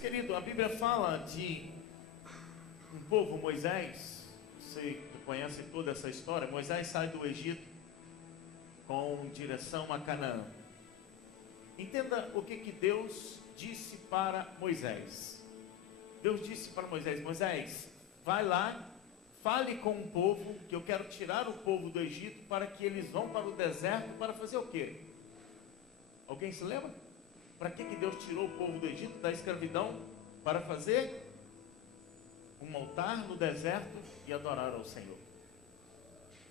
querido, a Bíblia fala de um povo, Moisés. Você conhece toda essa história. Moisés sai do Egito com direção a Canaã. Entenda o que Deus disse para Moisés. Deus disse para Moisés: Moisés, vai lá, fale com o povo, que eu quero tirar o povo do Egito, para que eles vão para o deserto para fazer o quê? Alguém se lembra? Para que Deus tirou o povo do Egito, da escravidão? Para fazer um altar no deserto e adorar ao Senhor.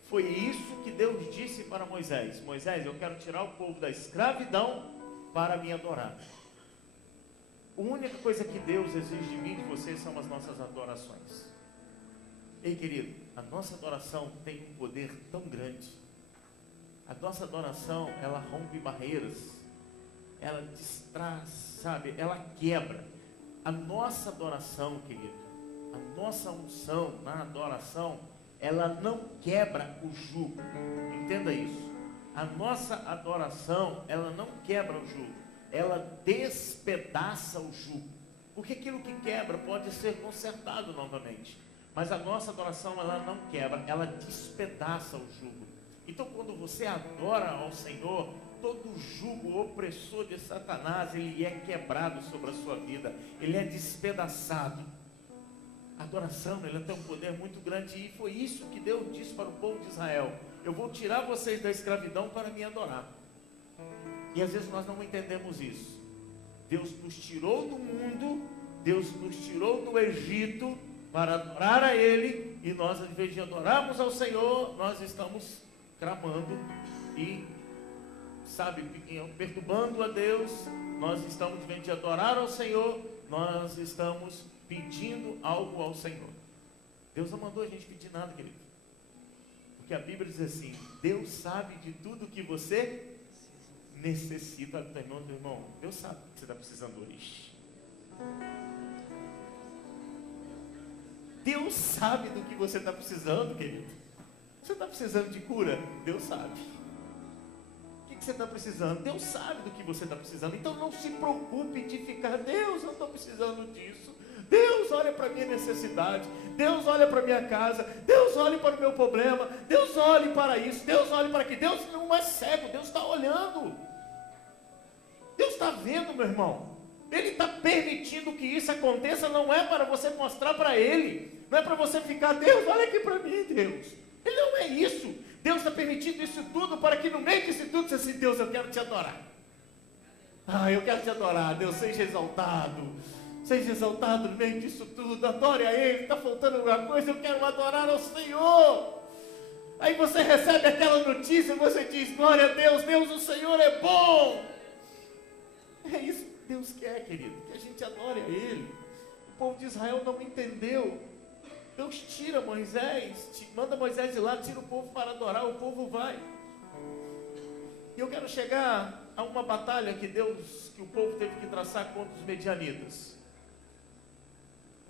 Foi isso que Deus disse para Moisés: Moisés, eu quero tirar o povo da escravidão para me adorar. A única coisa que Deus exige de mim e de vocês são as nossas adorações. Ei, querido, a nossa adoração tem um poder tão grande. A nossa adoração, ela rompe barreiras, ela destraz, sabe, ela quebra. A nossa adoração, querido, a nossa unção na adoração, ela não quebra o jugo. Entenda isso. A nossa adoração, ela não quebra o jugo, ela despedaça o jugo. Porque aquilo que quebra pode ser consertado novamente. Mas a nossa adoração, ela não quebra, ela despedaça o jugo. Então, quando você adora ao Senhor, todo o jugo opressor de Satanás, ele é quebrado sobre a sua vida, ele é despedaçado. A adoração, ela tem um poder muito grande, e foi isso que Deus disse para o povo de Israel: eu vou tirar vocês da escravidão para me adorar. E às vezes nós não entendemos isso. Deus nos tirou do mundo, Deus nos tirou do Egito para adorar a Ele, e nós, em vez de adorarmos ao Senhor, nós estamos clamando e, sabe, perturbando a Deus. Nós estamos, em vez de adorar ao Senhor, nós estamos pedindo algo ao Senhor. Deus não mandou a gente pedir nada, querido, porque a Bíblia diz assim: Deus sabe de tudo que você necessita. Irmão, Deus sabe o que você está precisando hoje. Deus sabe do que você está precisando, querido. Você está precisando de cura? Deus sabe. O que você está precisando? Deus sabe do que você está precisando. Então não se preocupe de ficar: Deus, eu estou precisando disso. Deus, olha para a minha necessidade. Deus, olha para a minha casa. Deus, olhe para o meu problema. Deus, olhe para isso. Deus, olhe para aqui. Deus não é cego, Deus está olhando. Deus está vendo, meu irmão. Ele está permitindo que isso aconteça. Não é para você mostrar para Ele, não é para você ficar: Deus, olha aqui para mim, Deus. Ele não é isso. Deus está permitindo isso tudo para que no meio disso tudo você diga assim: Deus, eu quero te adorar. Eu quero te adorar. Deus, seja exaltado. Seja exaltado no meio disso tudo. Adore a Ele. Está faltando alguma coisa? Eu quero adorar ao Senhor. Aí você recebe aquela notícia e você diz: glória a Deus, Deus, o Senhor é bom. É isso que Deus quer, querido, que a gente adore a Ele. O povo de Israel não entendeu. Deus tira Moisés, manda Moisés ir lá, tira o povo para adorar, o povo vai. E eu quero chegar a uma batalha que o povo teve que traçar contra os medianitas.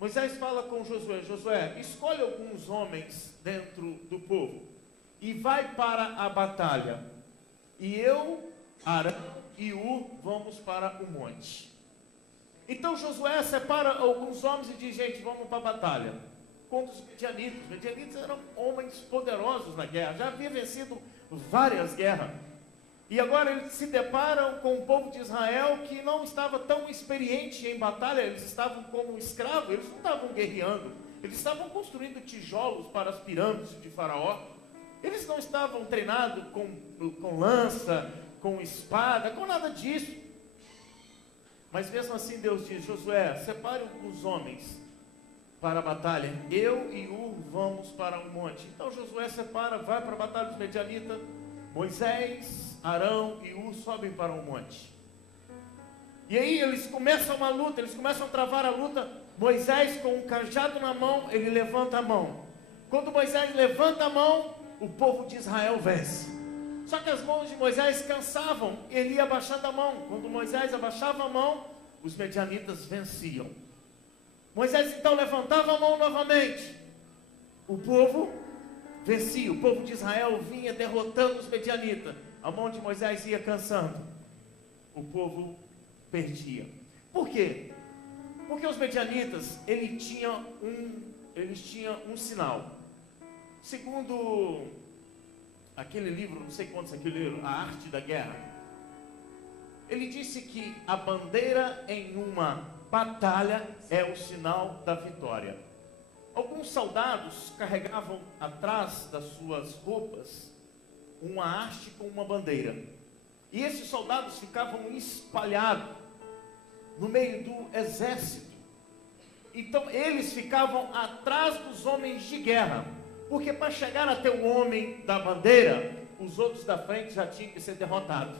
Moisés fala com Josué: Josué, escolhe alguns homens dentro do povo e vai para a batalha. E eu, Arão e Ur vamos para o monte. Então Josué separa alguns homens e diz: gente, vamos para a batalha contra os medianitas. Os medianitas eram homens poderosos na guerra, já havia vencido várias guerras. E agora eles se deparam com o povo de Israel, que não estava tão experiente em batalha. Eles estavam como escravos, eles não estavam guerreando, eles estavam construindo tijolos para as pirâmides de Faraó. Eles não estavam treinados com lança, com espada, com nada disso. Mas mesmo assim Deus diz: Josué, separe alguns homens para a batalha. Eu e Ur vamos para o monte. Então Josué separa, vai para a batalha dos medianitas. Moisés, Arão e Ur sobem para o monte. E aí eles começam uma luta, eles começam a travar a luta. Moisés, com um cajado na mão, ele levanta a mão. Quando Moisés levanta a mão, o povo de Israel vence. Só que as mãos de Moisés cansavam, ele ia abaixando a mão. Quando Moisés abaixava a mão, os medianitas venciam. Moisés então levantava a mão novamente, o povo vencia. O povo de Israel vinha derrotando os medianitas. A mão de Moisés ia cansando, o povo perdia. Por quê? Porque os medianitas, eles tinham um sinal. Segundo aquele livro, não sei quantos aqui leram, A Arte da Guerra, ele disse que a bandeira em uma batalha é o sinal da vitória. Alguns soldados carregavam atrás das suas roupas uma haste com uma bandeira. E esses soldados ficavam espalhados no meio do exército. Então eles ficavam atrás dos homens de guerra, porque para chegar até o homem da bandeira, os outros da frente já tinham que ser derrotados.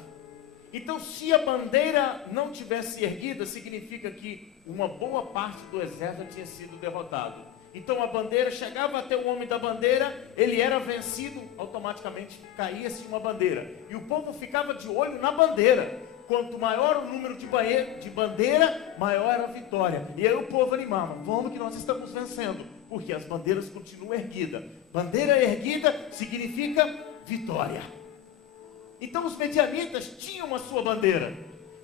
Então, se a bandeira não tivesse erguida, significa que uma boa parte do exército tinha sido derrotado. Então a bandeira chegava até o homem da bandeira, ele era vencido, automaticamente caía-se uma bandeira. E o povo ficava de olho na bandeira. Quanto maior o número de bandeira, maior era a vitória. E aí o povo animava, vamos que nós estamos vencendo, porque as bandeiras continuam erguidas. Bandeira erguida significa vitória. Então os medianitas tinham a sua bandeira.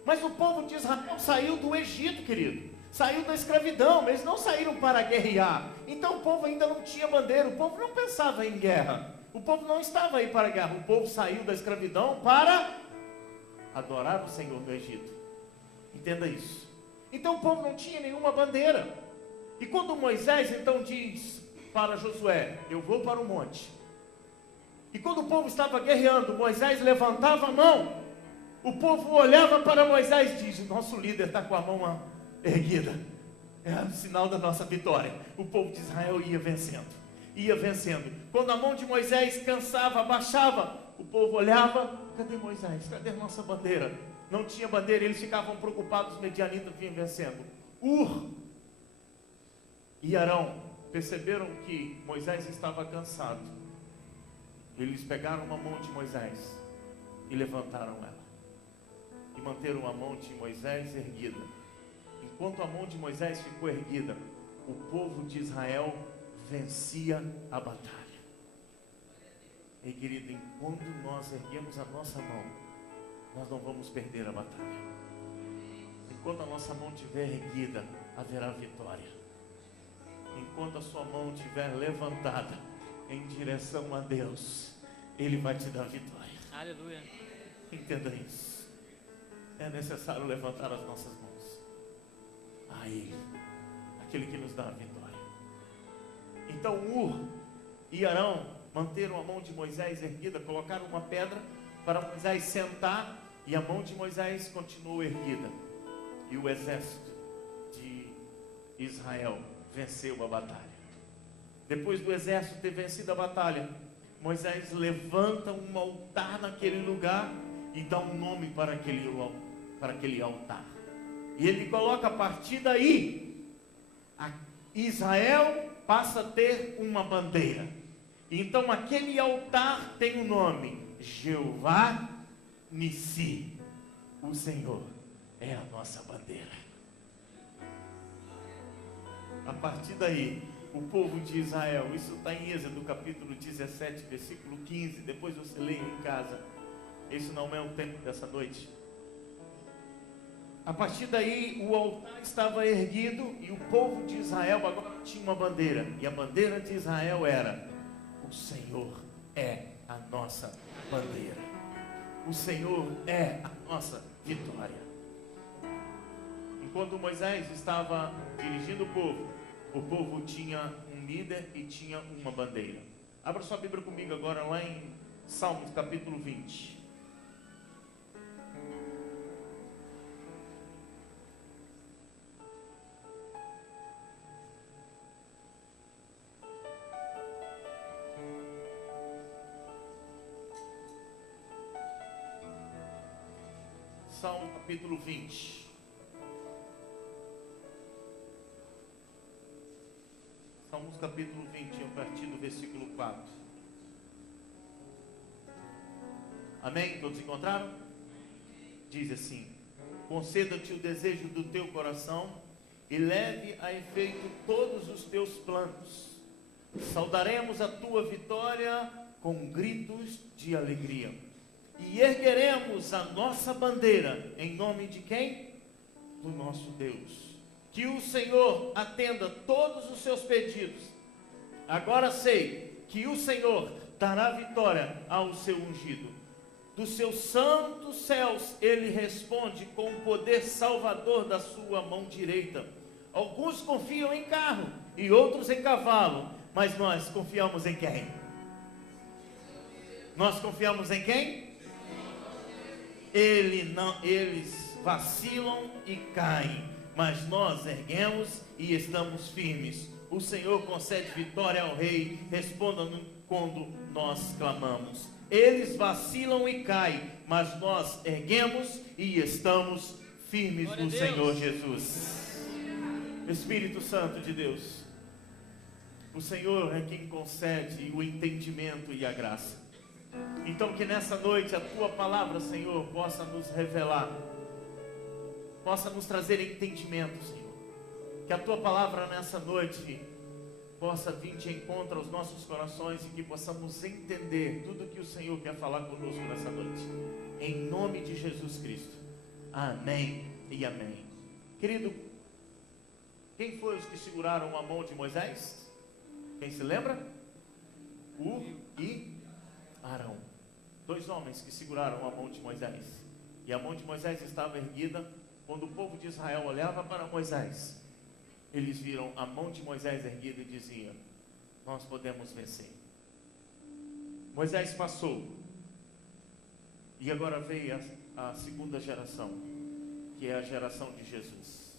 Mas o povo de Israel saiu do Egito, querido. Saiu da escravidão, eles não saíram para guerrear. Então o povo ainda não tinha bandeira, o povo não pensava em guerra. O povo não estava aí para a guerra, o povo saiu da escravidão para adorar o Senhor do Egito. Entenda isso. Então o povo não tinha nenhuma bandeira. E quando Moisés então diz para Josué, eu vou para o monte. E quando o povo estava guerreando, Moisés levantava a mão. O povo olhava para Moisés e diz, o nosso líder está com a mão erguida. É o sinal da nossa vitória. O povo de Israel ia vencendo. Ia vencendo. Quando a mão de Moisés cansava, abaixava, o povo olhava, cadê Moisés? Cadê a nossa bandeira? Não tinha bandeira, eles ficavam preocupados, os medianitas vinham vencendo. Ur e Arão perceberam que Moisés estava cansado. Eles pegaram a mão de Moisés e levantaram ela. E manteram a mão de Moisés erguida. Enquanto a mão de Moisés ficou erguida, o povo de Israel vencia a batalha. E querido, enquanto nós erguemos a nossa mão, nós não vamos perder a batalha. Enquanto a nossa mão estiver erguida, haverá vitória. Enquanto a sua mão estiver levantada em direção a Deus, Ele vai te dar vitória. Aleluia. Entenda isso. É necessário levantar as nossas mãos a Ele, aquele que nos dá a vitória. Então Ur e Arão manteram a mão de Moisés erguida, colocaram uma pedra para Moisés sentar, e a mão de Moisés continuou erguida. E o exército de Israel venceu a batalha. Depois do exército ter vencido a batalha, Moisés levanta um altar naquele lugar e dá um nome para aquele altar. E ele coloca, a partir daí, Israel passa a ter uma bandeira. Então aquele altar tem o nome Jeová Nissi. O Senhor é a nossa bandeira. A partir daí, o povo de Israel, isso está em Êxodo capítulo 17, versículo 15, depois você lê em casa, isso não é o tempo dessa noite. A partir daí, o altar estava erguido e o povo de Israel agora tinha uma bandeira, e a bandeira de Israel era: o Senhor é a nossa bandeira, o Senhor é a nossa vitória. Enquanto Moisés estava dirigindo o povo tinha um líder e tinha uma bandeira. Abra sua Bíblia comigo agora lá em Salmos capítulo 20. Salmo capítulo 20. Salmos capítulo 20, a partir do versículo 4. Amém? Todos encontraram? Diz assim: conceda-te o desejo do teu coração e leve a efeito todos os teus planos. Saudaremos a tua vitória com gritos de alegria. E ergueremos a nossa bandeira em nome de quem? Do nosso Deus. que o Senhor atenda todos os seus pedidos. Agora sei que o Senhor dará vitória ao seu ungido. Dos seus santos céus ele responde com o poder salvador da sua mão direita. Alguns confiam em carro e outros em cavalo, mas nós confiamos em quem? Nós confiamos em quem? Eles vacilam e caem, mas nós erguemos e estamos firmes. O Senhor concede vitória ao rei, responda quando nós clamamos. Eles vacilam e caem, mas nós erguemos e estamos firmes no Senhor Jesus. Espírito Santo de Deus, o Senhor é quem concede o entendimento e a graça. Então que nessa noite a Tua palavra, Senhor, possa nos revelar, possa nos trazer entendimento, Senhor. Que a Tua palavra nessa noite possa vir de encontro aos nossos corações e que possamos entender tudo que o Senhor quer falar conosco nessa noite. Em nome de Jesus Cristo. Amém e amém. Querido, quem foi os que seguraram a mão de Moisés? Quem se lembra? E Arão. 2 homens que seguraram a mão de Moisés. E a mão de Moisés estava erguida. Quando o povo de Israel olhava para Moisés, eles viram a mão de Moisés erguida e diziam: nós podemos vencer. Moisés passou. E agora veio a segunda geração, que é a geração de Jesus.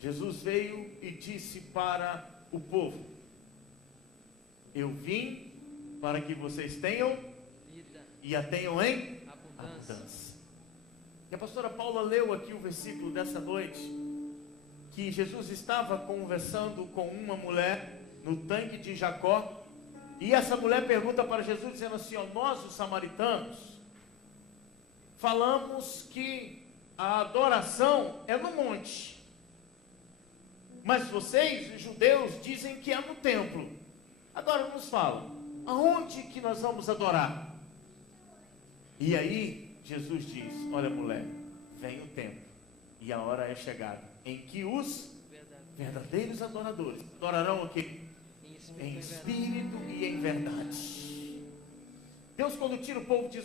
Jesus veio e disse para o povo: eu vim para que vocês tenham vida e a tenham em abundância. E a pastora Paula leu aqui o versículo dessa noite, que Jesus estava conversando com uma mulher no tanque de Jacó, e essa mulher pergunta para Jesus, dizendo assim: ó, nós os samaritanos falamos que a adoração é no monte, mas vocês, os judeus, dizem que é no templo. Agora nos falam, aonde que nós vamos adorar? E aí Jesus diz: olha, mulher, vem o tempo e a hora é chegada em que os verdadeiros adoradores adorarão o quê? Em espírito e em verdade. Deus, quando tira o povo de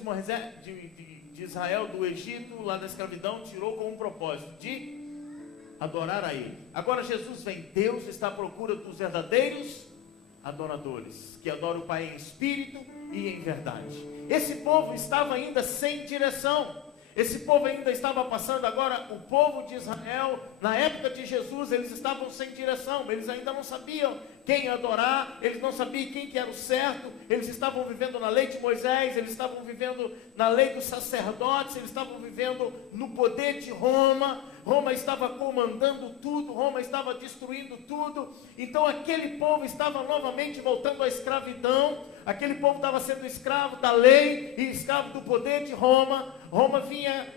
Israel do Egito, lá da escravidão, tirou com um propósito de adorar a Ele. Agora Jesus vem. Deus está à procura dos verdadeiros adoradores, que adoram o Pai em espírito e em verdade. Esse povo estava ainda sem direção. Esse povo ainda estava passando. Agora, o povo de Israel, na época de Jesus, eles estavam sem direção. Eles ainda não sabiam quem adorar, eles não sabiam quem que era o certo. Eles estavam vivendo na lei de Moisés, eles estavam vivendo na lei dos sacerdotes, eles estavam vivendo no poder de Roma. Roma estava comandando tudo, Roma estava destruindo tudo. Então aquele povo estava novamente voltando à escravidão. Aquele povo estava sendo escravo da lei e escravo do poder de Roma. Roma vinha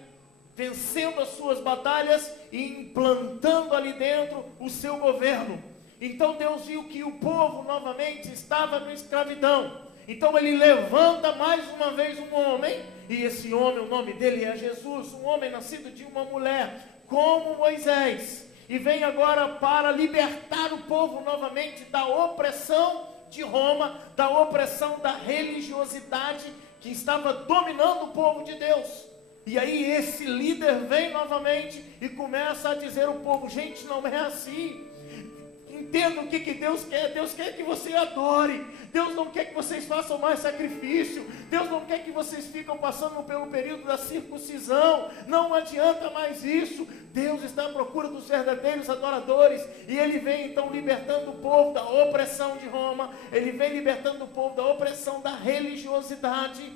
vencendo as suas batalhas e implantando ali dentro o seu governo. Então Deus viu que o povo novamente estava na escravidão. Então Ele levanta mais uma vez um homem, e esse homem, o nome dele é Jesus, um homem nascido de uma mulher, como Moisés, e vem agora para libertar o povo novamente da opressão de Roma, da opressão da religiosidade que estava dominando o povo de Deus. E aí esse líder vem novamente e começa a dizer ao povo: gente, não é assim. Entenda o que Deus quer. Deus quer que você adore. Deus não quer que vocês façam mais sacrifício. Deus não quer que vocês fiquem passando pelo período da circuncisão. Não adianta mais isso. Deus está à procura dos verdadeiros adoradores. E Ele vem então libertando o povo da opressão de Roma. Ele vem libertando o povo da opressão da religiosidade.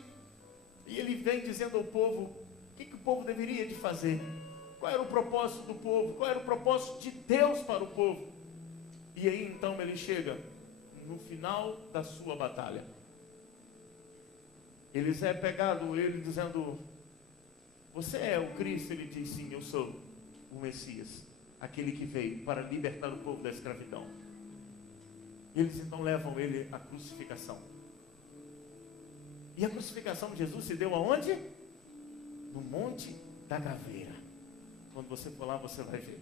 E Ele vem dizendo ao povo o que o povo deveria de fazer. Qual era o propósito do povo? Qual era o propósito de Deus para o povo? E aí então ele chega no final da sua batalha. Eles é pegado, ele dizendo: você é o Cristo? Ele diz: sim, eu sou o Messias, aquele que veio para libertar o povo da escravidão. Eles então levam ele à crucificação. E a crucificação de Jesus se deu aonde? No Monte da Caveira. Quando você for lá, você vai ver.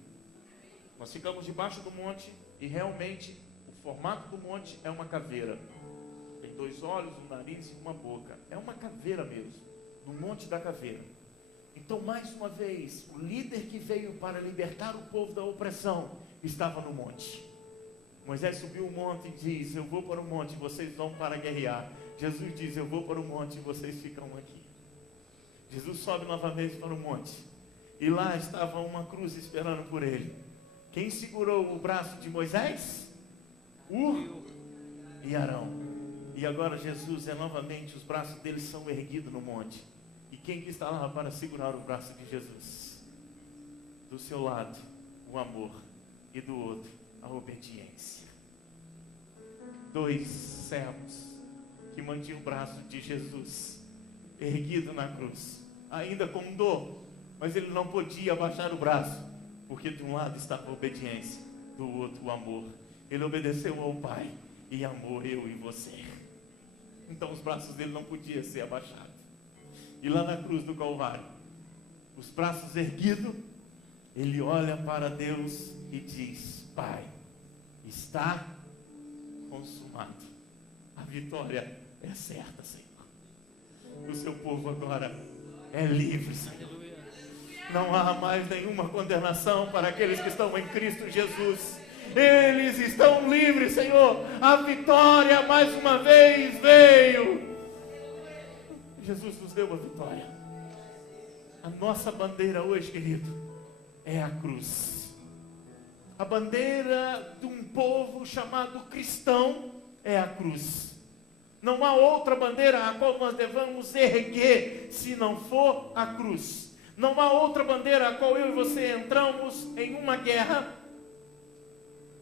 Nós ficamos debaixo do monte e realmente o formato do monte é uma caveira. Tem 2 olhos, um nariz e uma boca. É uma caveira mesmo, no Monte da Caveira. Então, mais uma vez, o líder que veio para libertar o povo da opressão estava no monte. Moisés subiu o monte e diz: eu vou para o monte, vocês vão para guerrear. Jesus diz: eu vou para o monte e vocês ficam aqui. Jesus sobe novamente para o monte. E lá estava uma cruz esperando por ele. Quem segurou o braço de Moisés? Ur e Arão. E agora Jesus novamente, os braços deles são erguidos no monte. E quem que está lá para segurar o braço de Jesus? Do seu lado, o amor. E do outro, a obediência. 2 servos que mantinham o braço de Jesus erguido na cruz, ainda com dor, mas ele não podia abaixar o braço, porque de um lado estava a obediência, do outro o amor. Ele obedeceu ao Pai e amou eu e você. Então os braços dele não podiam ser abaixados. E lá na cruz do Calvário, os braços erguidos, ele olha para Deus e diz: Pai, está consumado. A vitória é certa, Senhor. O seu povo agora é livre, Senhor. Não há mais nenhuma condenação para aqueles que estão em Cristo Jesus. Eles estão livres, Senhor. A vitória mais uma vez veio. Jesus nos deu a vitória. A nossa bandeira hoje, querido, é a cruz. A bandeira de um povo chamado cristão é a cruz. Não há outra bandeira a qual nós devamos erguer se não for a cruz. Não há outra bandeira a qual eu e você entramos em uma guerra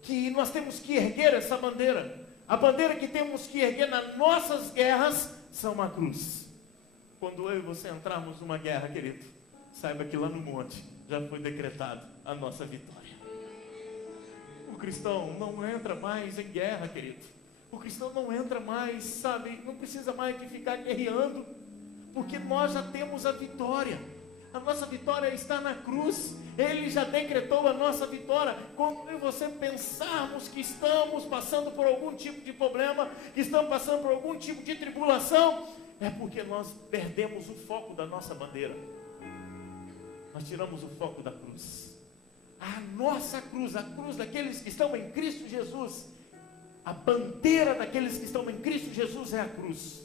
que nós temos que erguer essa bandeira. A bandeira que temos que erguer nas nossas guerras são a cruz. Quando eu e você entrarmos numa guerra, querido, saiba que lá no monte já foi decretado a nossa vitória. O cristão não entra mais em guerra, querido. O cristão não entra mais, sabe, não precisa mais de ficar guerreando, porque nós já temos a vitória. A nossa vitória está na cruz. Ele já decretou a nossa vitória. Quando eu e você pensarmos que estamos passando por algum tipo de problema, que estamos passando por algum tipo de tribulação, é porque nós perdemos o foco da nossa bandeira. Nós tiramos o foco da cruz. A nossa cruz, a cruz daqueles que estão em Cristo Jesus, a bandeira daqueles que estão em Cristo Jesus é a cruz.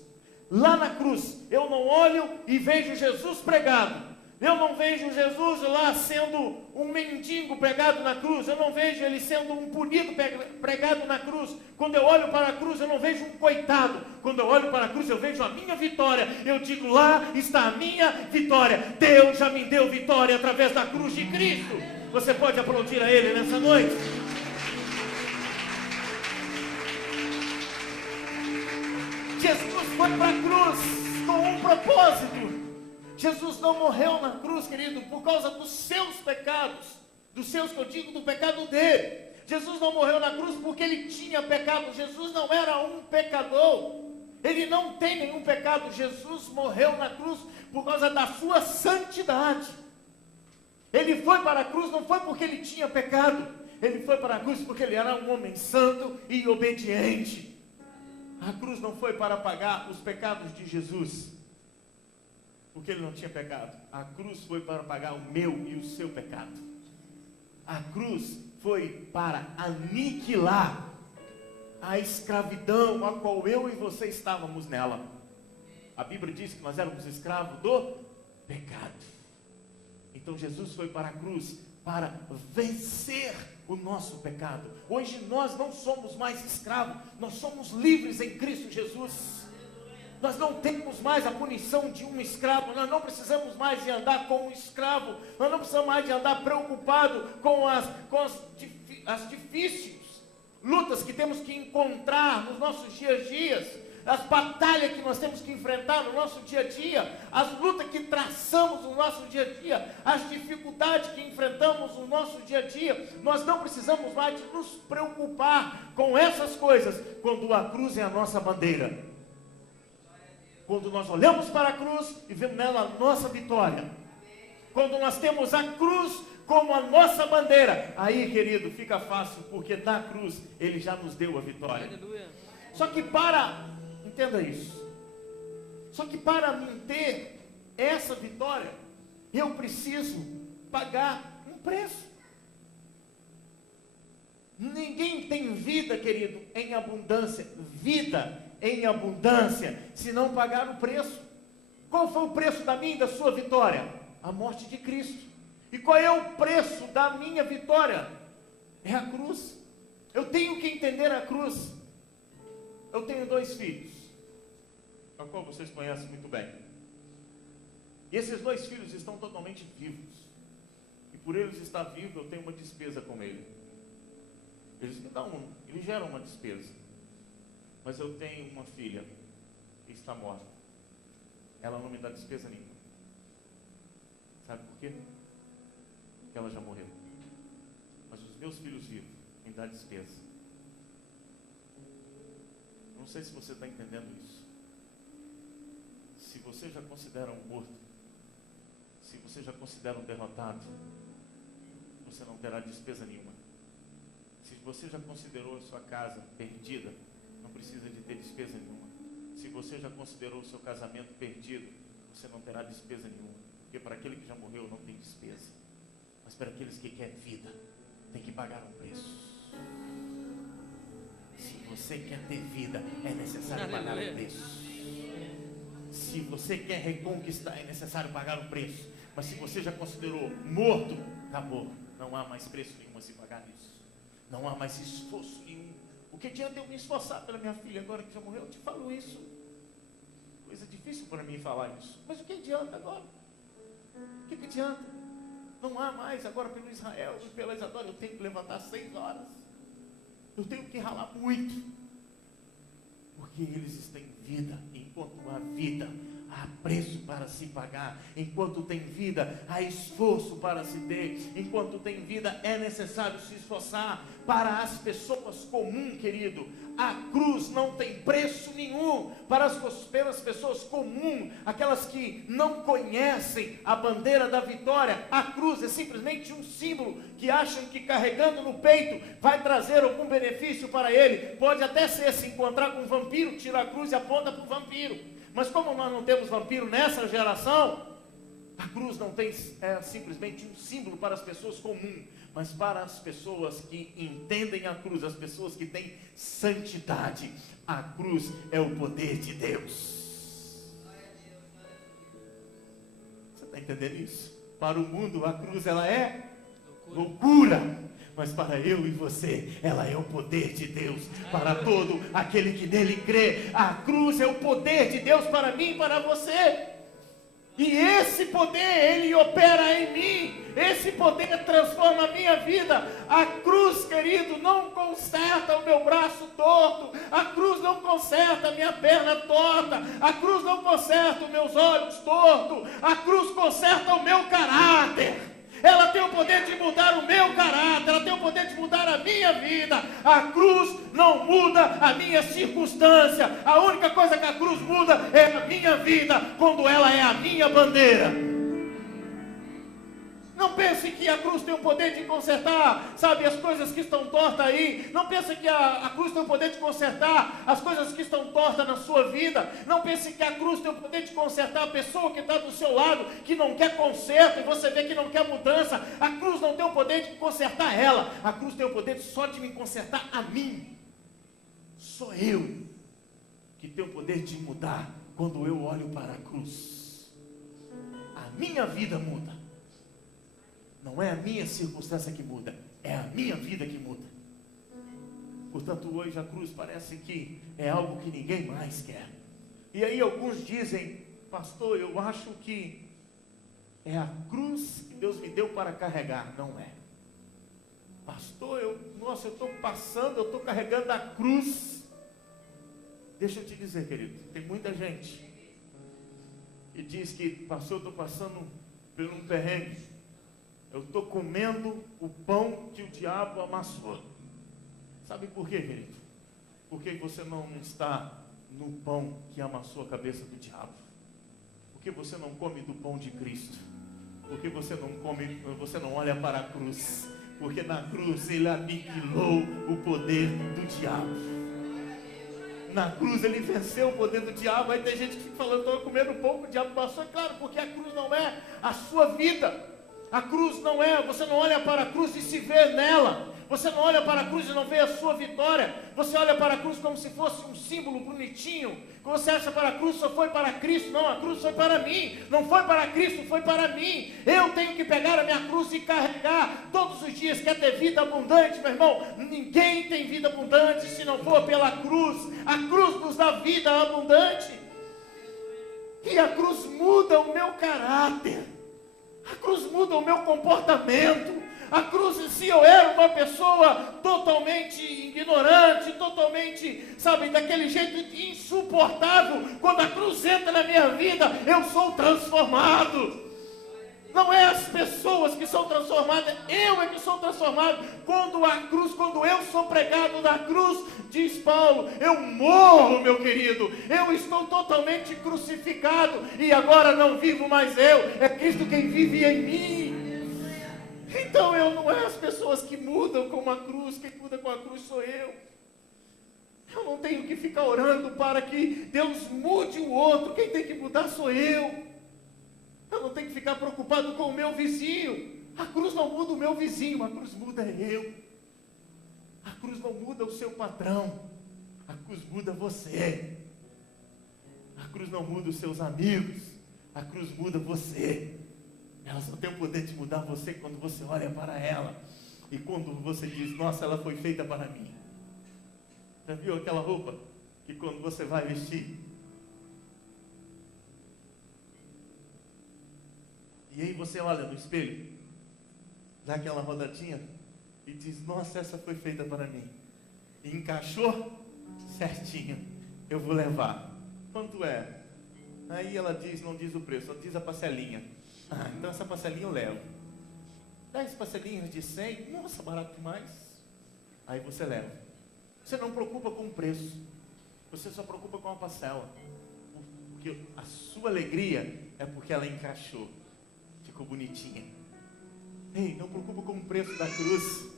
Lá na cruz, eu não olho e vejo Jesus pregado. Eu não vejo Jesus lá sendo um mendigo pregado na cruz. Eu não vejo ele sendo um punido pregado na cruz. Quando eu olho para a cruz, eu não vejo um coitado. Quando eu olho para a cruz, eu vejo a minha vitória. Eu digo: lá está a minha vitória. Deus já me deu vitória através da cruz de Cristo. Você pode aplaudir a Ele nessa noite? Jesus foi para a cruz com um propósito. Jesus não morreu na cruz, querido, por causa dos seus pecados. Dos seus, que eu digo, do pecado dele. Jesus não morreu na cruz porque ele tinha pecado. Jesus não era um pecador. Ele não tem nenhum pecado. Jesus morreu na cruz por causa da sua santidade. Ele foi para a cruz não foi porque ele tinha pecado. Ele foi para a cruz porque ele era um homem santo e obediente. A cruz não foi para pagar os pecados de Jesus, porque ele não tinha pecado. A cruz foi para pagar o meu e o seu pecado. A cruz foi para aniquilar a escravidão a qual eu e você estávamos nela. A Bíblia diz que nós éramos escravos do pecado. Então Jesus foi para a cruz para vencer o nosso pecado. Hoje nós não somos mais escravos, nós somos livres em Cristo Jesus. Nós não temos mais a punição de um escravo. Nós não precisamos mais de andar como um escravo. Nós não precisamos mais de andar preocupado com as difíceis lutas que temos que encontrar nos nossos dias a dias. As batalhas que nós temos que enfrentar no nosso dia a dia. As lutas que traçamos no nosso dia a dia. As dificuldades que enfrentamos no nosso dia a dia. Nós não precisamos mais de nos preocupar com essas coisas quando a cruz é a nossa bandeira. Quando nós olhamos para a cruz e vemos nela a nossa vitória. Quando nós temos a cruz como a nossa bandeira, aí, querido, fica fácil, porque na cruz Ele já nos deu a vitória. Aleluia. Só que entenda isso, só que para mim ter essa vitória, eu preciso pagar um preço. Ninguém tem vida, querido, em abundância, se não pagar o preço. Qual foi o preço da minha e da sua vitória? A morte de Cristo. E qual é o preço da minha vitória? É a cruz. Eu tenho que entender a cruz. Eu tenho 2 filhos, a qual vocês conhecem muito bem. E esses 2 filhos estão totalmente vivos. E por eles estar vivos, eu tenho uma despesa com ele. Eles geram uma despesa. Mas eu tenho uma filha que está morta. Ela não me dá despesa nenhuma. Sabe por quê? Porque ela já morreu. Mas os meus filhos vivos me dão despesa. Não sei se você está entendendo isso. Se você já considera um morto, se você já considera um derrotado, você não terá despesa nenhuma. Se você já considerou a sua casa perdida, não precisa de ter despesa nenhuma. Se você já considerou o seu casamento perdido, você não terá despesa nenhuma. Porque para aquele que já morreu não tem despesa. Mas para aqueles que querem vida, tem que pagar um preço. Se você quer ter vida, é necessário pagar um preço. Se você quer reconquistar, é necessário pagar um preço. Mas se você já considerou morto, acabou. Não há mais preço nenhum a se pagar nisso. Não há mais esforço nenhum. O que adianta eu me esforçar pela minha filha agora que já morreu? Eu te falo isso. Coisa difícil para mim falar isso. Mas o que adianta agora? O que adianta? Não há mais agora pelo Israel e pela Isadora. Eu tenho que levantar 6 horas. Eu tenho que ralar muito. Porque eles têm vida. Enquanto há vida, há preço para se pagar. Enquanto tem vida, há esforço para se ter. Enquanto tem vida, é necessário se esforçar. Para as pessoas comuns, querido, a cruz não tem preço nenhum. Pelas pessoas comuns, aquelas que não conhecem a bandeira da vitória, a cruz é simplesmente um símbolo que acham que carregando no peito vai trazer algum benefício para ele. Pode até ser se encontrar com um vampiro, tira a cruz e aponta para o vampiro. Mas como nós não temos vampiro nessa geração, a cruz não tem simplesmente um símbolo para as pessoas comuns, mas para as pessoas que entendem a cruz, as pessoas que têm santidade. A cruz é o poder de Deus. Você está entendendo isso? Para o mundo a cruz ela é loucura. Mas para eu e você, ela é o poder de Deus. Para todo aquele que nele crê, a cruz é o poder de Deus para mim e para você. E esse poder, ele opera em mim. Esse poder transforma a minha vida. A cruz, querido, não conserta o meu braço torto. A cruz não conserta a minha perna torta. A cruz não conserta os meus olhos tortos. A cruz conserta o meu caráter. Ela tem o poder de mudar o meu caráter, ela tem o poder de mudar a minha vida. A cruz não muda a minha circunstância. A única coisa que a cruz muda é a minha vida, quando ela é a minha bandeira. Não pense que a cruz tem o poder de consertar, sabe, as coisas que estão tortas aí. Não pense que a cruz tem o poder de consertar as coisas que estão tortas na sua vida. Não pense que a cruz tem o poder de consertar a pessoa que está do seu lado, que não quer conserto, e você vê que não quer mudança. A cruz não tem o poder de consertar ela. A cruz tem o poder só de me consertar a mim. Sou eu que tenho o poder de mudar quando eu olho para a cruz. A minha vida muda. Não é a minha circunstância que muda, é a minha vida que muda. Portanto, hoje a cruz parece que é algo que ninguém mais quer. E aí alguns dizem, pastor, eu acho que é a cruz que Deus me deu para carregar. Não é. Pastor, eu estou passando, eu estou carregando a cruz. Deixa eu te dizer, querido, tem muita gente que diz que, pastor, eu estou passando por um perrengue. Eu estou comendo o pão que o diabo amassou. Sabe por quê, querido? Porque você não está no pão que amassou a cabeça do diabo. Porque você não come do pão de Cristo. Porque você não olha para a cruz. Porque na cruz ele aniquilou o poder do diabo. Na cruz ele venceu o poder do diabo. Aí tem gente que fica falando, estou comendo pouco, o diabo passou. É claro, porque a cruz não é a sua vida. A cruz não é, você não olha para a cruz e se vê nela. Você não olha para a cruz e não vê a sua vitória. Você olha para a cruz como se fosse um símbolo bonitinho. Quando você acha para a cruz, só foi para Cristo. Não, a cruz foi para mim. Não foi para Cristo, foi para mim. Eu tenho que pegar a minha cruz e carregar todos os dias. Quer ter vida abundante, meu irmão? Ninguém tem vida abundante se não for pela cruz. A cruz nos dá vida abundante. E a cruz muda o meu caráter. A cruz muda o meu comportamento. A cruz, se eu era uma pessoa totalmente ignorante, totalmente, sabe, daquele jeito insuportável, quando a cruz entra na minha vida, eu sou transformado. Não é as pessoas que são transformadas, eu é que sou transformado. Quando eu sou pregado na cruz, diz Paulo, eu morro, meu querido. Eu estou totalmente crucificado e agora não vivo mais eu, é Cristo quem vive em mim. Então eu não é as pessoas que mudam com a cruz, quem muda com a cruz sou eu. Eu não tenho que ficar orando para que Deus mude o outro, quem tem que mudar sou eu. Eu não tenho que ficar preocupado com o meu vizinho. A cruz não muda o meu vizinho, a cruz muda eu. A cruz não muda o seu patrão, a cruz muda você. A cruz não muda os seus amigos, a cruz muda você. Ela só tem o poder de mudar você quando você olha para ela. E quando você diz, nossa, ela foi feita para mim. Já viu aquela roupa que quando você vai vestir, e aí você olha no espelho, dá aquela rodadinha e diz, nossa, essa foi feita para mim. E encaixou certinho, eu vou levar. Quanto é? Aí ela diz, não diz o preço, só diz a parcelinha. Ah, então essa parcelinha eu levo. 10 parcelinhas de 100, nossa, barato demais. Aí você leva. Você não preocupa com o preço, você só preocupa com a parcela. Porque a sua alegria é porque ela encaixou, ficou bonitinha. Ei, não preocupa com o preço da cruz.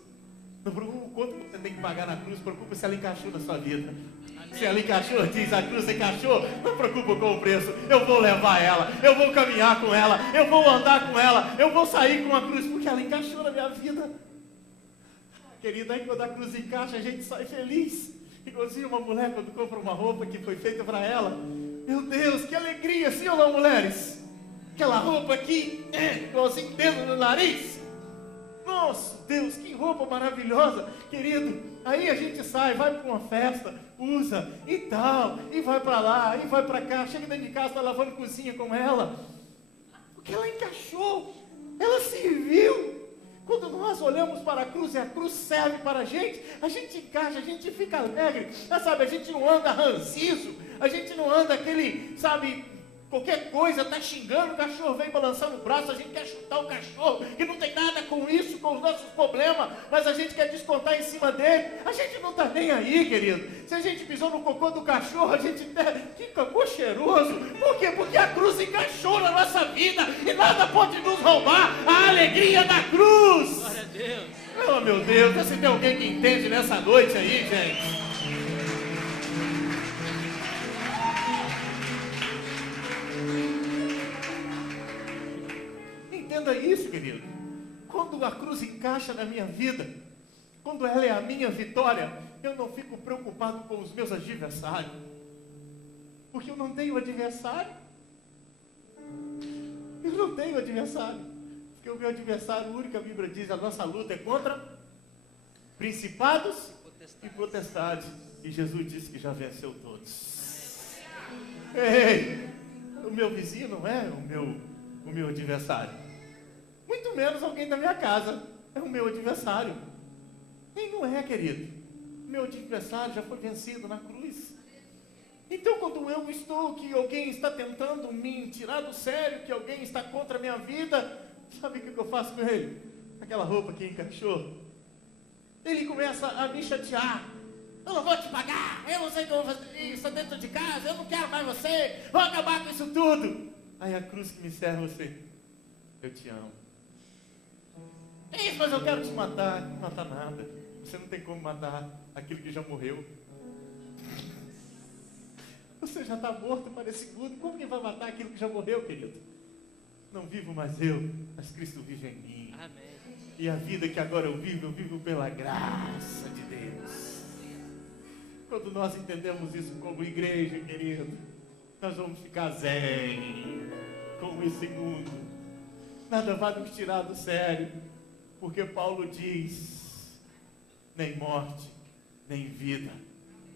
Não preocupa com quanto você tem que pagar na cruz, preocupa se ela encaixou na sua vida. Se ela encaixou, diz a cruz encaixou, não preocupa com o preço, eu vou levar ela, eu vou caminhar com ela, eu vou andar com ela, eu vou sair com a cruz, porque ela encaixou na minha vida. Querida, aí quando a cruz encaixa, a gente sai feliz. Igualzinho uma mulher quando compra uma roupa que foi feita para ela. Meu Deus, que alegria, sim ou não, mulheres? Aquela roupa aqui, igualzinho dedo no nariz. Nossa, Deus, que roupa maravilhosa, querido. Aí a gente sai, vai para uma festa, usa e tal, e vai para lá, e vai para cá, chega dentro de casa, está lavando cozinha com ela. Porque ela encaixou, ela serviu. Quando nós olhamos para a cruz e a cruz serve para a gente encaixa, a gente fica alegre. Sabe, a gente não anda ranzizo, a gente não anda aquele, sabe, qualquer coisa, está xingando, o cachorro vem balançando o braço, a gente quer chutar o cachorro, que não tem nada com isso, com os nossos problemas, mas a gente quer descontar em cima dele. A gente não está nem aí, querido. Se a gente pisou no cocô do cachorro, a gente fica cheiroso. Por quê? Porque a cruz encaixou na nossa vida e nada pode nos roubar a alegria da cruz. Glória a Deus. Oh, meu Deus, se tem alguém que entende nessa noite aí, gente. Entenda isso, querido. Quando a cruz encaixa na minha vida, quando ela é a minha vitória, eu não fico preocupado com os meus adversários. Porque eu não tenho adversário. Eu não tenho adversário. Porque o meu adversário, a única Bíblia diz, a nossa luta é contra principados e potestades. E Jesus disse que já venceu todos. Ei, o meu vizinho não é o meu adversário. Muito menos alguém da minha casa é o meu adversário. E não é, querido. Meu adversário já foi vencido na cruz. Então, quando eu estou, que alguém está tentando me tirar do sério, que alguém está contra a minha vida, sabe o que eu faço com ele? Aquela roupa que encaixou. Ele começa a me chatear. Eu não vou te pagar, eu não sei como fazer isso dentro de casa, eu não quero mais você, vou acabar com isso tudo. Aí a cruz que me serve você. eu te amo. Isso, mas eu quero te matar. Não matar nada. Você não tem como matar aquilo que já morreu. Você já está morto para esse mundo. Como que vai matar aquilo que já morreu, querido? Não vivo mais eu, mas Cristo vive em mim. Amém. E a vida que agora eu vivo pela graça de Deus. Quando nós entendemos isso como igreja, querido, nós vamos ficar zen com esse mundo. Nada vai nos tirar do sério, porque Paulo diz: nem morte, nem vida,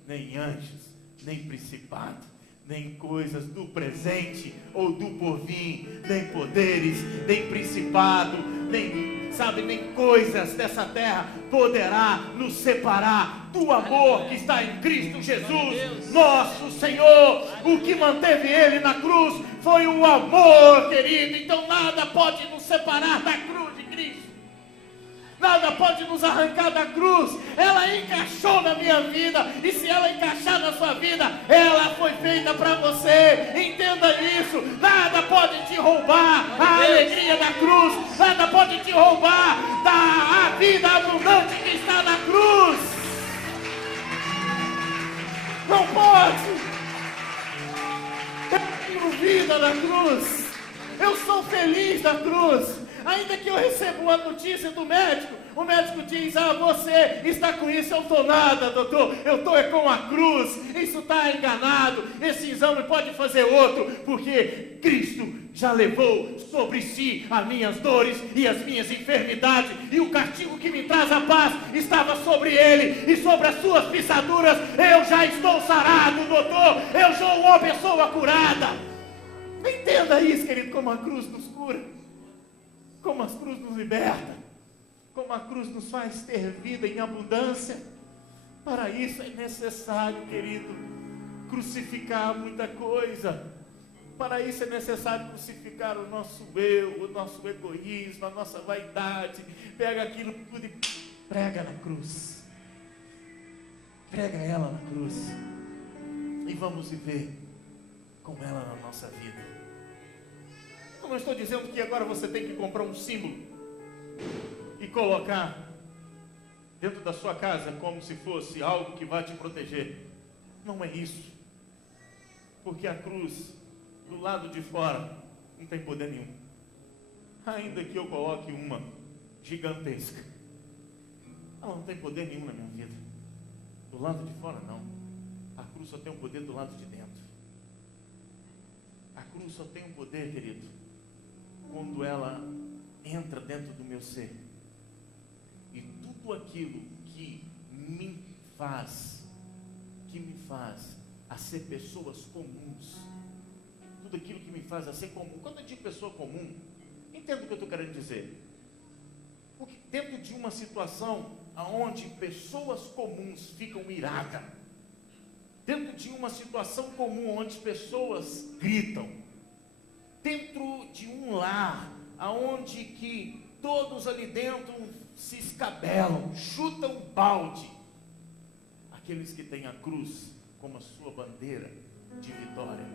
nem anjos, nem principado, nem coisas do presente ou do porvir, nem poderes, nem principado, nem coisas dessa terra poderá nos separar do amor que está em Cristo Jesus, nosso Senhor. O que manteve Ele na cruz foi o amor, querido. Então nada pode nos separar da cruz de Cristo. Nada pode nos arrancar da cruz. Ela encaixou na minha vida. E se ela encaixar na sua vida, ela foi feita para você. Entenda isso. Nada pode te roubar a alegria da cruz. Nada pode te roubar a vida abundante que está na cruz. Não pode. Eu tenho vida na cruz. Eu sou feliz na cruz. Ainda que eu receba uma notícia do médico, o médico diz: você está com isso. Eu estou nada, doutor, eu estou com a cruz. Isso está enganado, esse exame pode fazer outro, porque Cristo já levou sobre si as minhas dores e as minhas enfermidades, e o castigo que me traz a paz estava sobre Ele, e sobre as suas pisaduras eu já estou sarado, doutor, eu sou uma pessoa curada. Entenda isso, querido, como a cruz nos cura, como a cruz nos liberta, como a cruz nos faz ter vida em abundância. Para isso é necessário, querido, crucificar muita coisa. Para isso é necessário crucificar o nosso eu, o nosso egoísmo, a nossa vaidade. Pega aquilo tudo e prega na cruz. Prega ela na cruz. E vamos viver com ela na nossa vida. Eu não estou dizendo que agora você tem que comprar um símbolo e colocar dentro da sua casa como se fosse algo que vai te proteger. Não é isso. Porque a cruz, do lado de fora, não tem poder nenhum. Ainda que eu coloque uma gigantesca, ela não tem poder nenhum na minha vida. Do lado de fora, não. A cruz só tem um poder do lado de dentro. A cruz só tem um poder, querido, quando ela entra dentro do meu ser. E tudo aquilo que me faz a ser pessoas comuns, tudo aquilo que me faz a ser comum. Quando eu digo pessoa comum, entendo o que eu estou querendo dizer. Porque dentro de uma situação onde pessoas comuns ficam iradas, dentro de uma situação comum onde pessoas gritam, dentro de um lar aonde que todos ali dentro se escabelam, chutam balde, aqueles que têm a cruz como a sua bandeira de vitória,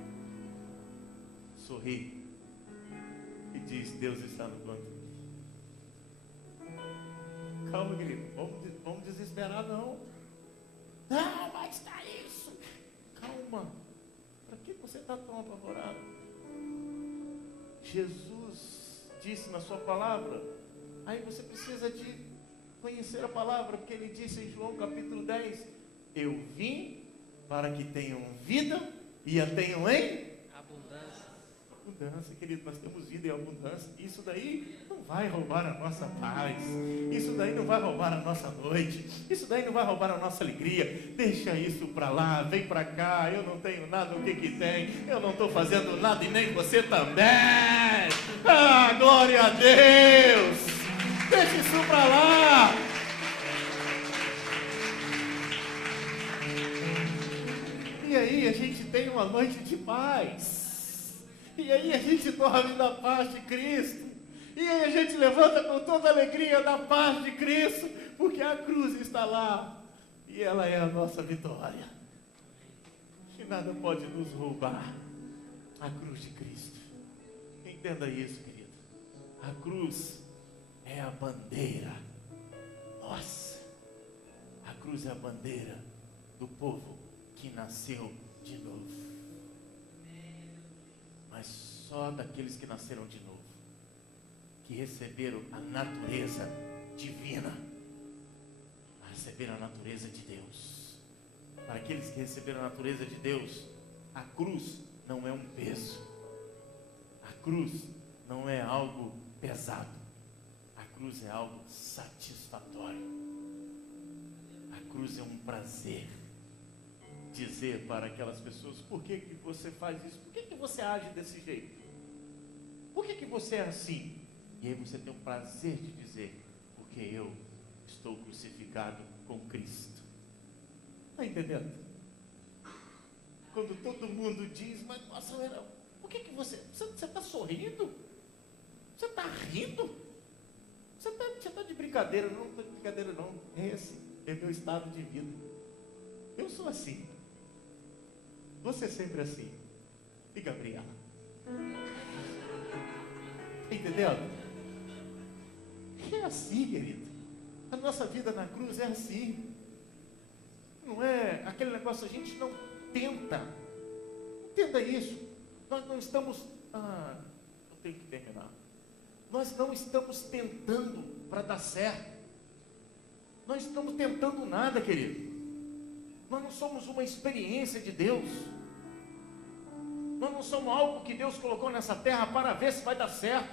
sorri e diz: Deus está no controle. Calma, querido, vamos desesperar não. Não, mas está isso. Calma. Para que você está tão apavorado? Jesus disse na sua palavra. Aí você precisa de conhecer a palavra, porque ele disse em João capítulo 10: eu vim para que tenham vida e a tenham em abundância, querido. Nós temos vida e abundância. Isso daí não vai roubar a nossa paz. Isso daí não vai roubar a nossa noite. Isso daí não vai roubar a nossa alegria. Deixa isso para lá, vem para cá. Eu não tenho nada, o que que tem? Eu não estou fazendo nada e nem você também. Ah, glória a Deus. Deixa isso para lá. E aí a gente tem uma noite de paz. E aí a gente dorme na paz de Cristo. E aí a gente levanta com toda a alegria da paz de Cristo, porque a cruz está lá. E ela é a nossa vitória. E nada pode nos roubar a cruz de Cristo. Entenda isso, querido. A cruz é a bandeira nossa. A cruz é a bandeira do povo que nasceu de novo. Mas só daqueles que nasceram de novo, que receberam a natureza divina, receberam a natureza de Deus. Para aqueles que receberam a natureza de Deus, a cruz não é um peso. A cruz não é algo pesado. A cruz é algo satisfatório. A cruz é um prazer. Dizer para aquelas pessoas: por que que você faz isso? Por que que você age desse jeito? Por que que você é assim? E aí você tem o prazer de dizer: porque eu estou crucificado com Cristo. Está entendendo? Quando todo mundo diz: mas nossa, por que que você está sorrindo? Você está rindo? Você está de brincadeira? Não estou de brincadeira não. Esse é meu estado de vida. Eu sou assim. Você é sempre assim. E Gabriela? Entendendo? É assim, querido. A nossa vida na cruz é assim. Não é aquele negócio, a gente não tenta. Entenda isso. Nós não estamos... eu tenho que terminar. Nós não estamos tentando para dar certo. Nós não estamos tentando nada, querido. Nós não somos uma experiência de Deus. Nós não somos algo que Deus colocou nessa terra para ver se vai dar certo.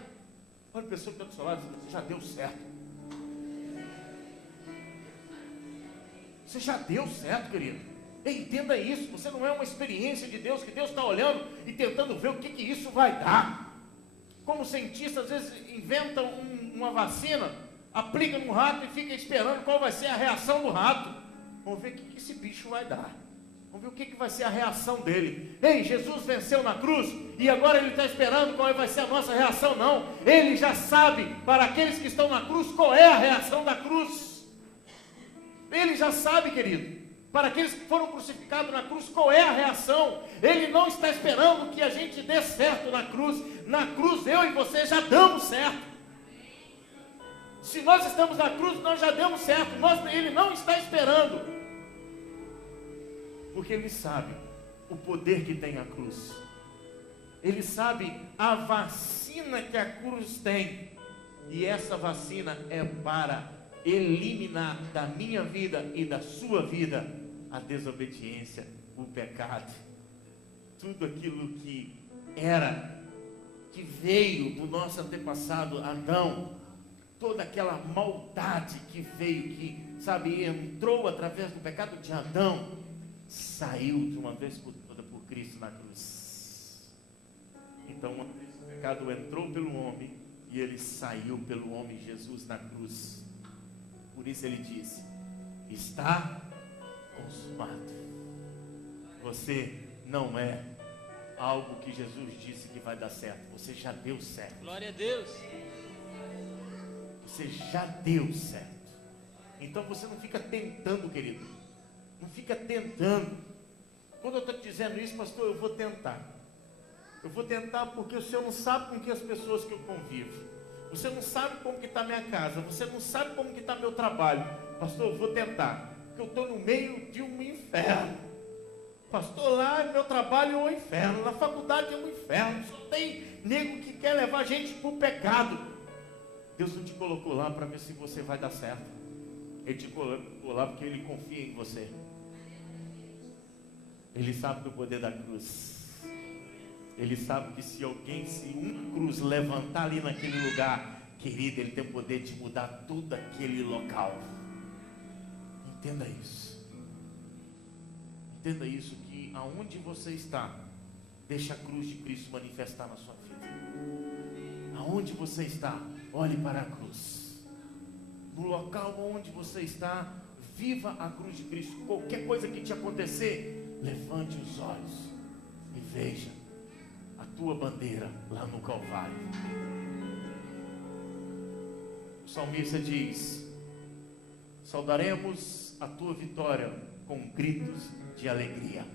Olha a pessoa que está do seu lado, você já deu certo. Você já deu certo, querido. Entenda isso, você não é uma experiência de Deus, que Deus está olhando e tentando ver o que isso vai dar. Como cientistas às vezes inventam uma vacina, aplica no rato e fica esperando qual vai ser a reação do rato. Vamos ver o que esse bicho vai dar. Vamos ver o que vai ser a reação dele. Ei, Jesus venceu na cruz e agora ele está esperando qual vai ser a nossa reação. Não, ele já sabe, para aqueles que estão na cruz, qual é a reação da cruz. Ele já sabe, querido. Para aqueles que foram crucificados na cruz, qual é a reação? Ele não está esperando que a gente dê certo na cruz. Na cruz, eu e você já damos certo. Se nós estamos na cruz, nós já demos certo. Ele não está esperando. Porque ele sabe o poder que tem a cruz. Ele sabe a vacina que a cruz tem. E essa vacina é para eliminar da minha vida e da sua vida a desobediência, o pecado. Tudo aquilo que veio do nosso antepassado Adão. Toda aquela maldade que veio, entrou através do pecado de Adão, saiu de uma vez por toda por Cristo na cruz. Então, uma vez o pecado entrou pelo homem, e ele saiu pelo homem Jesus na cruz. Por isso ele disse: está consumado. Você não é algo que Jesus disse que vai dar certo. Você já deu certo. Glória a Deus. Você já deu certo. Então você não fica tentando, querido. Não fica tentando. Quando eu estou te dizendo isso, pastor, eu vou tentar. Eu vou tentar porque o senhor não sabe com que as pessoas que eu convivo. Você não sabe como que está minha casa. Você não sabe como que está meu trabalho. Pastor, eu vou tentar. Porque eu estou no meio de um inferno. Pastor, lá meu trabalho é um inferno. Na faculdade é um inferno. Só tem nego que quer levar a gente para o pecado. Deus não te colocou lá para ver se você vai dar certo. Ele te colocou lá porque Ele confia em você. Ele sabe do poder da cruz. Ele sabe que se uma cruz levantar ali naquele lugar, querido, Ele tem o poder de mudar todo aquele local. Entenda isso. Entenda isso, que aonde você está, deixa a cruz de Cristo manifestar na sua vida. Aonde você está, olhe para a cruz. No local onde você está, viva a cruz de Cristo. Qualquer coisa que te acontecer, levante os olhos e veja a tua bandeira lá no Calvário. O salmista diz: saudaremos a tua vitória com gritos de alegria,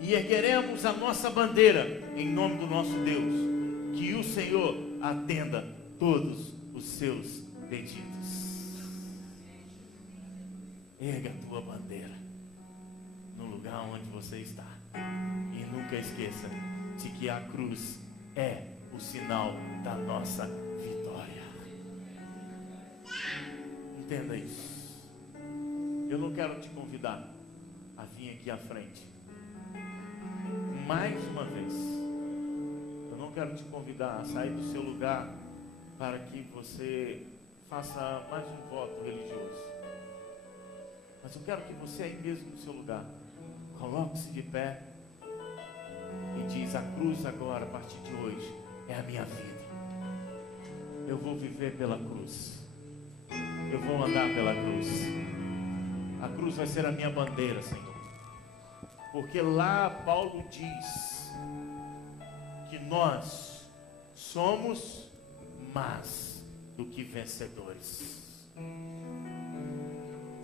e ergueremos a nossa bandeira em nome do nosso Deus. Que o Senhor atenda todos os seus pedidos. Erga a tua bandeira no lugar onde você está. E nunca esqueça de que a cruz é o sinal da nossa vitória. Entenda isso. Eu não quero te convidar a vir aqui à frente mais uma vez. Eu não quero te convidar a sair do seu lugar para que você faça mais um voto religioso. Mas eu quero que você aí mesmo no seu lugar coloque-se de pé e diz: a cruz agora, a partir de hoje, é a minha vida. Eu vou viver pela cruz. Eu vou andar pela cruz. A cruz vai ser a minha bandeira, Senhor. Porque lá Paulo diz que nós somos mais do que vencedores.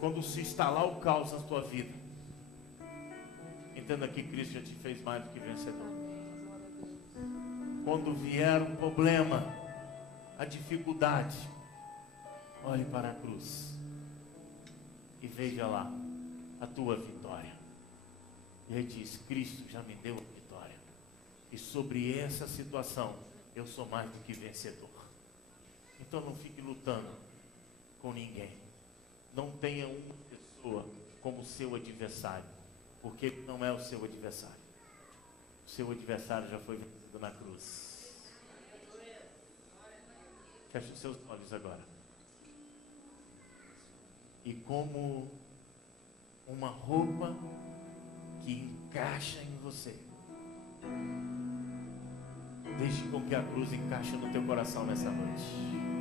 Quando se instalar o caos na tua vida, entenda que Cristo já te fez mais do que vencedor. Quando vier um problema, a dificuldade, olhe para a cruz e veja lá a tua vitória. E ele diz: Cristo já me deu a vitória. E sobre essa situação, eu sou mais do que vencedor. Então não fique lutando com ninguém. Não tenha uma pessoa como seu adversário, porque ele não é o seu adversário. O seu adversário já foi vencido na cruz. Feche os seus olhos agora. E como uma roupa que encaixa em você, deixe com que a cruz encaixe no teu coração nessa noite.